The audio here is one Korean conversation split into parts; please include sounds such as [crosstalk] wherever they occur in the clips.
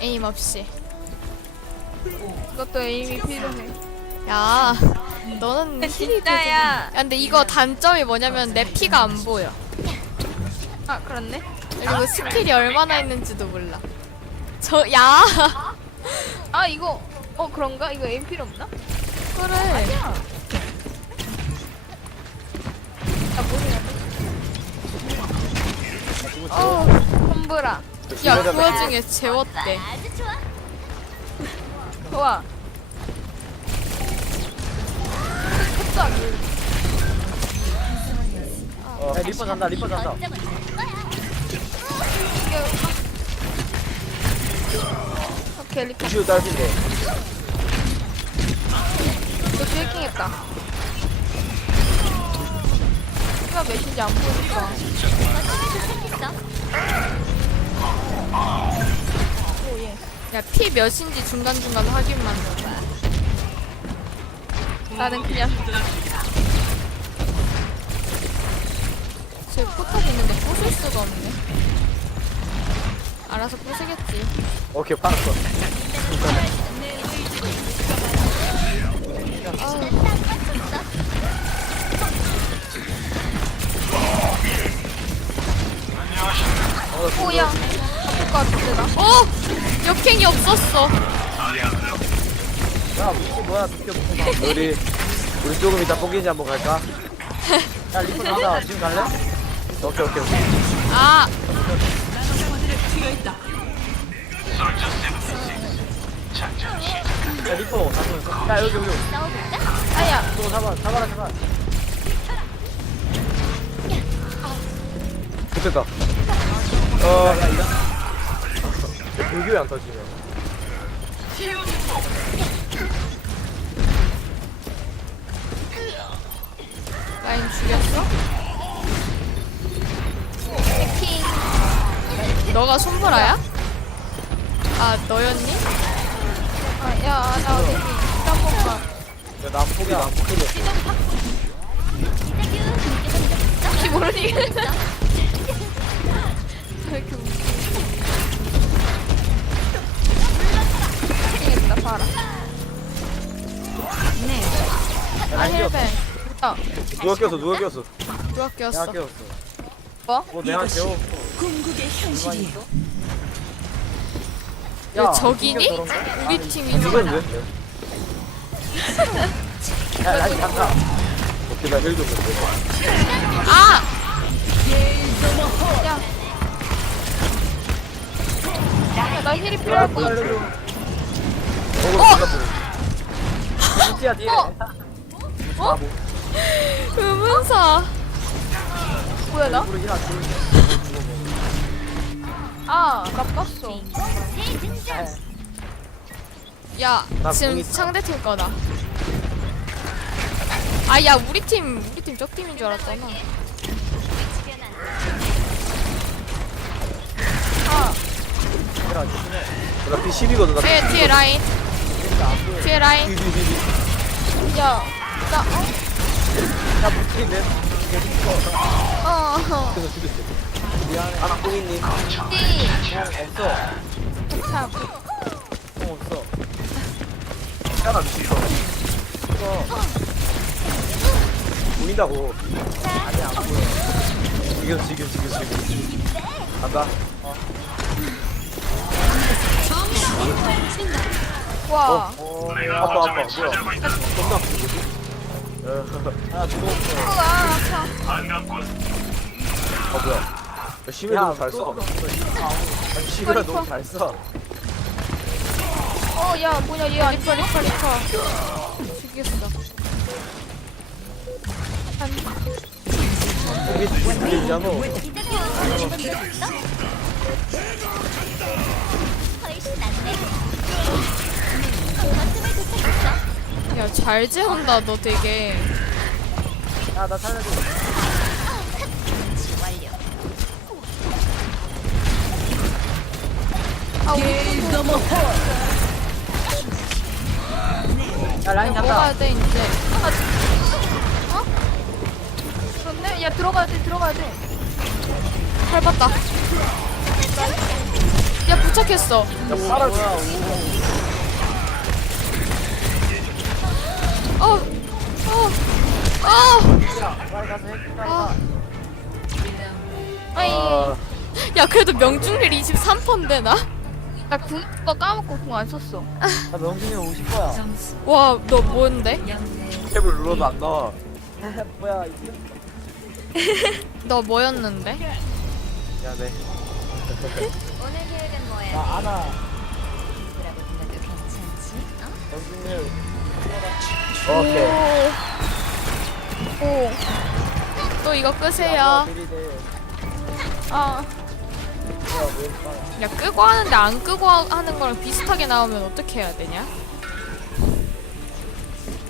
에임 없이. 그것도 에임이 필요해. 야, 너는 힐이 진짜야. 야, 근데 이거 단점이 뭐냐면 내 피가 안 보여. 아 그렇네. 그리고 스킬이 얼마나 있는지도 몰라. 저, 야! [laughs] 아 이거 어 그런가? 이거 에임 필요 없나? 그래. 야. 야 뭐냐? 어 험브라. 야, 그 와중에 재웠대. 좋아. 돼. 어, 야, 리퍼 잔다 리퍼 잔다 오케이 리카. 이슈 딸핀데 너 쉐이킹했다. 누가 몇인지 안 보니까. 야, 피 몇인지 중간중간 확인만 해. 나는 그냥 쟤 포탑 있는데 부술 수가 없네. 알아서 부수겠지. 오케이 파았어 오야. 아플 것 같은데 나. 어! 역행이 없었어. 야 무슨 뭐야 비켜 무슨 우리 우리 조금 이따 포기인지 한번 갈까? [laughs] 야 리퍼 잔다 지금 갈래? 오케이 오케이 오케이 아! 야 리퍼 잡으면서 야 여기 여기 아야. 저거 잡아 잡아라 잡아 붙었다 어 불교에 안 터지네 라인 죽였어? 너가 손보라야? 아, 너였니? 아, 야, 나 어디 한 번만. 야난 포기 난 포기 혹시 모르니? 왜 이렇게 웃기? 봐라. 아, 힐벤. 야, 누가 꼈어 누가 꼈어 누가 내가 꼈어? 꼈어 뭐? 뭐 내가 깨워 궁극의 현실이에요. 왜 적이니? 우리 팀이지. 누가 왜? 야 간다 오케이 나힐 좀 줄게 아! 야. 야, 나 힐이 필요할 것 같아. 어! 진짜 뒤에 어? 의문사. 뭐야, 나? 우리 아, 나 깠어. 야, 지금 있어. 상대 팀 거다. 아, 야, 우리 팀, 우리 팀 적팀인 줄 알았잖아. 아, 힐안 주네 나 P10이거든 나 뒤에, 뒤에 라인. 뒤에 라인. 야, 나, 어? 야 못튀네 어, 어. 그래서 죽였어 미안해 아나 뽕 있니? 띠. 없어 참. 뽕 없어 야나 미쳤어 이거 보인다고 아니 안 보여 지금 지금 지금 지금 간다 어. 와. 어 아빠 아빠 뭐야 겁나 아프지 아 죽었어 우와, 아파. 아 뭐야 야, 심해 너무 잘 써. 아니 심해 너무 잘 써. 어, 야, 뭐냐, 얘 리퍼, 리퍼, 리퍼. 죽였어. 이게 죽이잖아. 야, 잘 재운다, 너 되게. 야 나 살려줘. 아, 우리 야 라인 먹어야 돼, 이제. 어? 그렇네? 야, 들어가야 돼, 들어가야 돼. 밟았다. 야 부착했어. 야뭐 어. 어. 어. 아. 아이 아, 야 그래도 명중률 23%인데 나? 나 궁거 까먹고 궁 안 썼어. 나 명준이 50거야 점수 와너 뭔데? 0대 탭을 눌러도 안 나와 [laughs] 뭐야 이게 너 뭐였는데? 미안해 [laughs] 오늘 계획은 뭐야? 나 안아 라고 불러도 괜찮지? 어? 명준이 오케이 오. 또 이거 끄세요. 아. 왜 이렇게 야 끄고 하는데 안 끄고 하- 하는 거랑 비슷하게 나오면 어떻게 해야 되냐?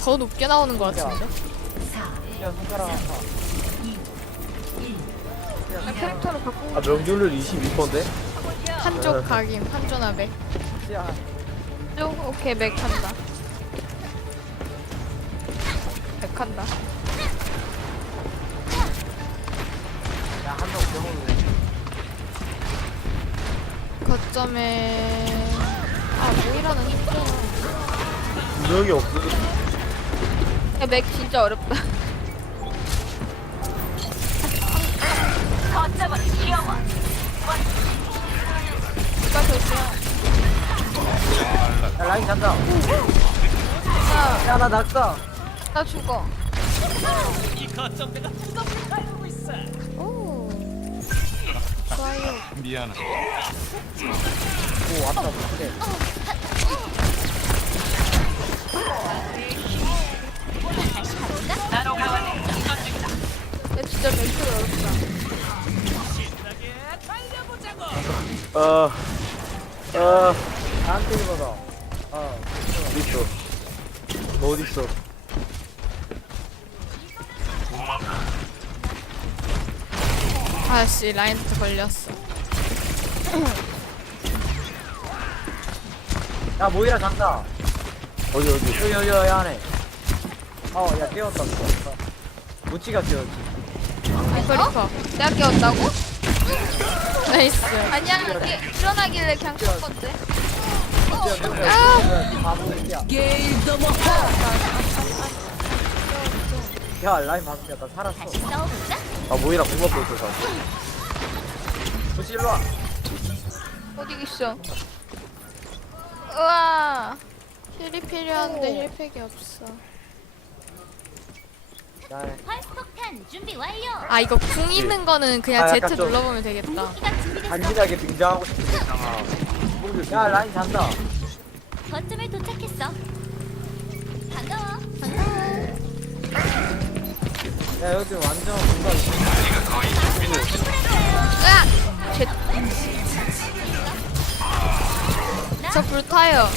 더 높게 나오는 거 같은데? 4야 손가락 아파 나 캐릭터로 바꾼 아 명준률 22%인데? 한쪽 각임 한조나베. 야 거. 오케이 맥 한다. 맥 한다. 한명 병원에 거점에 아 모이라는 힘들어. 분명히 없어 야, 맥 진짜 어렵다. 누가? 야 라인 간다 야나 낙사 나 죽어. 오. 좋아요. 미안하다. 오 왔다 못해 야, 진짜 맥 어렵다. 어, 어, 나한테 입어라. 어, 어디 있어? 너 어디 있어? 아씨 라인부터 걸렸어. 야, 모이라 잔다. 어디, 어디? 여기, 여기, 여기 안에. 어, 야, 깨웠다. 깨웠다. 무치가 깨웠지. 리퍼 리퍼. 내가 깨웠다고? 나이스. 아니야, 이게 일어나길래 그냥 쏜 건데. 아! 바보야. 야, 라인 바보야. 나 살았어. 다시. 아, 모이라 공 먹고 있어, 저. 무치 일로 와. 어디 있어? 우와. 힐이 필요한데 힐팩이 없어. 준비 완료. 아 이거 궁 있는 거는 그냥 아, 약간 Z 좀- 눌러보면 되겠다. 기가 준비됐어. 간지나게 등장하고 싶은데 있잖아. 야, 라인 잔다. 거점에 도착했어. 반가워. 반가워. [laughs] 야, 여기 완전 뭔가 으악! 제, 저 불타요.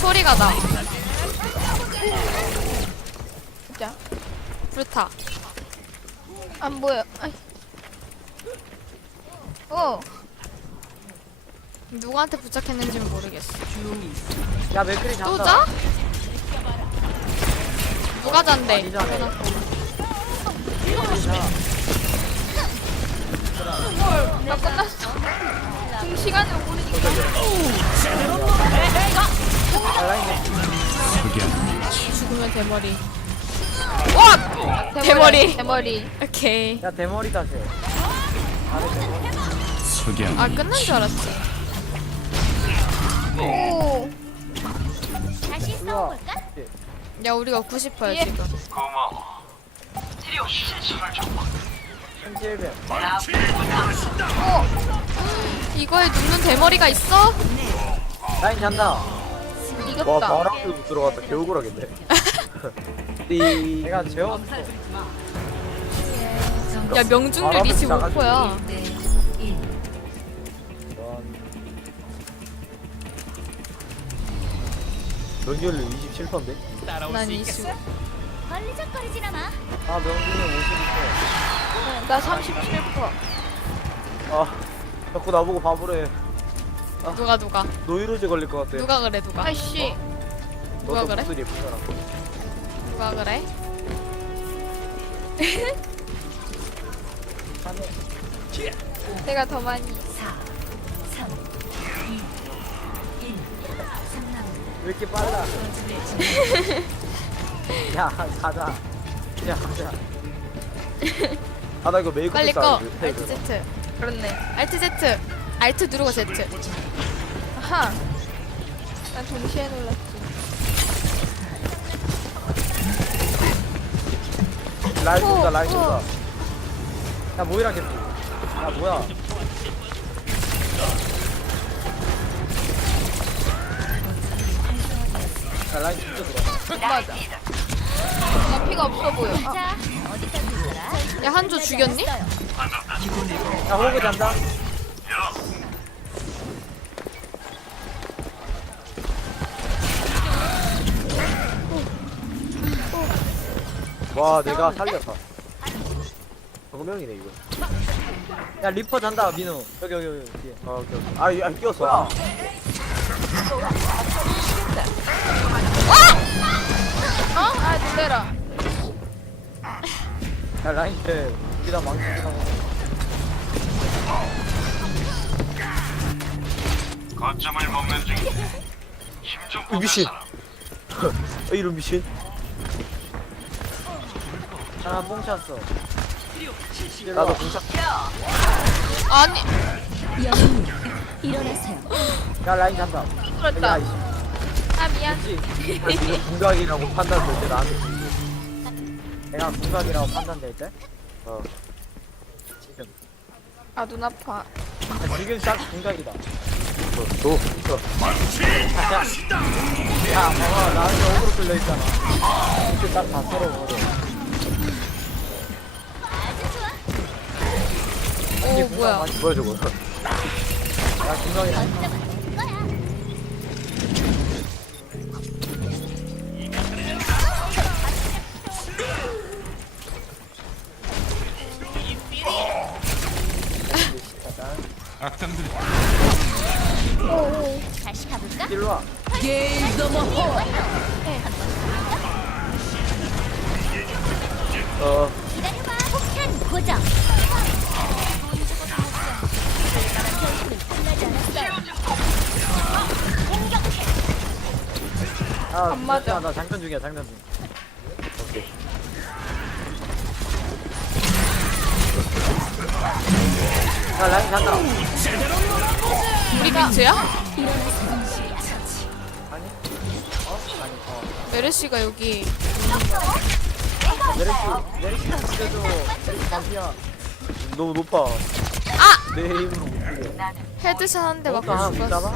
소리가 나. 진짜. 불타. 안 보여. 아이. 어. 누구한테 부착했는지는 모르겠어. 야, 잔다. 또 자? 누가? 아니잖아. 나 끝났어. 지금 시간이 오르니까. 죽으면 대머리. 와! 대머리. 대머리. 오케이. 야, 대머리다, 쟤. 석양. 아 끝난 줄 알았지. 오. 다시 싸워볼까? 야 우리가 90%야 예. 지금. 현실배. 이거에 눕는 대머리가 있어? 라인 잔다. 와, 이겼다. 바람도 못 들어갔다. 개우굴하겠네. [laughs] 띠. 내가 재웠어. 야 명중률 바람은 25%야. 명준률 27%인데? 난 25. 걸리적거리지나 마. 아, 명준률 52%. 나 37%. 아, 자꾸 나보고 바보래. 누가 누가 노이로제 걸릴 것 같아. 누가 그래 누가 아이씨. 누가 너도 그래? 목소리 예쁜 사람. 누가 그래? [laughs] 내가 더 많이. 왜 이렇게 빨라? [laughs] 야 가자. 야 가자. 아 나 이거 메이크업 빨리 꺼. 알트 Z. 그렇네. 알트 Z. 알트 누르고 Z. 아하. 난 동시에 놀랐지. 라인 어, 쏜다 라인 어. 쏜다. 야 모이라 개피. 야 뭐야? 야 라인 진짜 들어. 맞아. 나 피가 없어 보여. 아, 자, 어디까지 있더라? 야 한조 죽였니? 야 호그 잔다. 와 내가 살렸다. 정명이네 이거. 야 리퍼 잔다 민우. 여기 여기 여기 뒤에. 아 오케이 오케이. 아, 이- 아 끼웠어. 아. 어? 아 놀래라. 야 라인 때 우리 다 망치기라고. 거점을 먹는 중. 힘좀 어, 미친. 어, 이런 미친. 하나 뽕 찼어. 나도 뽕 찼. 아니 일어나세요. 야 라인. 야, 이씨. 아 미안. 아, 궁각이라고 판단될 때 나한테 주지. 내가 궁각이라고 판단될 때? 어. 지금. 아 눈 아파. 야, 지금 딱 궁각이다. 너. 야, 야, 봐봐. 나한테 어그로 끌려 있잖아. 이렇게 딱다 썰어버려. 오 뭐야? 뭐야, 저거. 야, 궁각이다. 악당들 다시 가볼까? 일로 와. 어, 기다려봐. 폭탄 고정. 아, 안 맞아. 나 장전 중이야, 장전 중. 오케이. 야, 라인 간다. 우리 빈츠야? 아니? 어? 아니, 어. 메르시가 여기 내리시, 내리시. 내리시 마피아. 너무 높아. 아! 내 힘으로 못 죽여. 헤드샷 한대 맞고? 죽었어.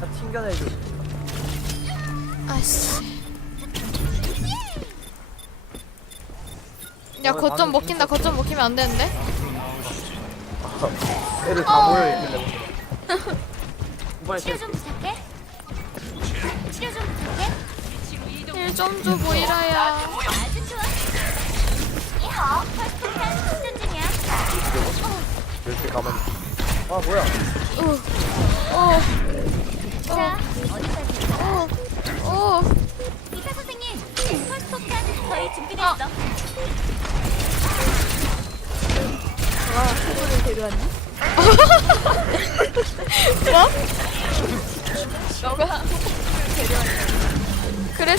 나 튕겨내줘. 아씨. 야 어, 거점 먹힌다. 거점 먹히면 안 되는데? 애들 다 모여 있길래. 이번에 치료 좀 부탁해. 치료 좀 부탁해. 힐좀줘 보이라야. 아주 좋아. 이하, 퍼스폭탄 충전 중이야. 이렇게 가만히. 아, 뭐야. 어, 자,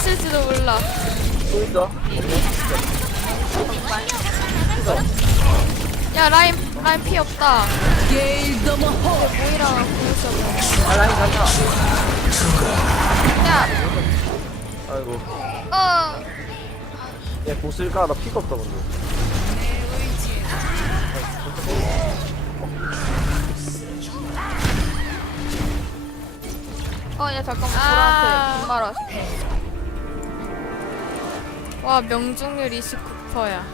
그랬을지도 몰라. 또 있어? 야 라인 라인 피 없다. 모이라 보였어. 아, 라인 간다. 야, 아이고. 어. 얘 보슬까? 나 피가 없다, 근데. 어 야 잠깐만 아. 불한테 말 왔어. 와 명중률 29%야.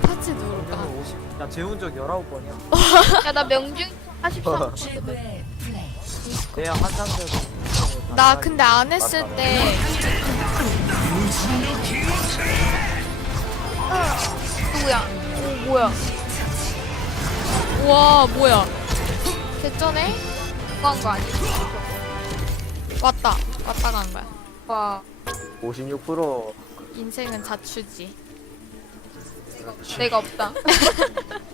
파츠 누를까? 명중은 50. 야, 재운 적 19번이야. 야 나 명중 43. 최고의 플레이. 내가 환상적. 나 근데 안 했을 때 누구야? 오 뭐야? 와 뭐야? 개쩌네? 그거 한거 아니지? 왔다 왔다 간 거야. 와 56%. 인생은 자추지. 내가 없다. [laughs]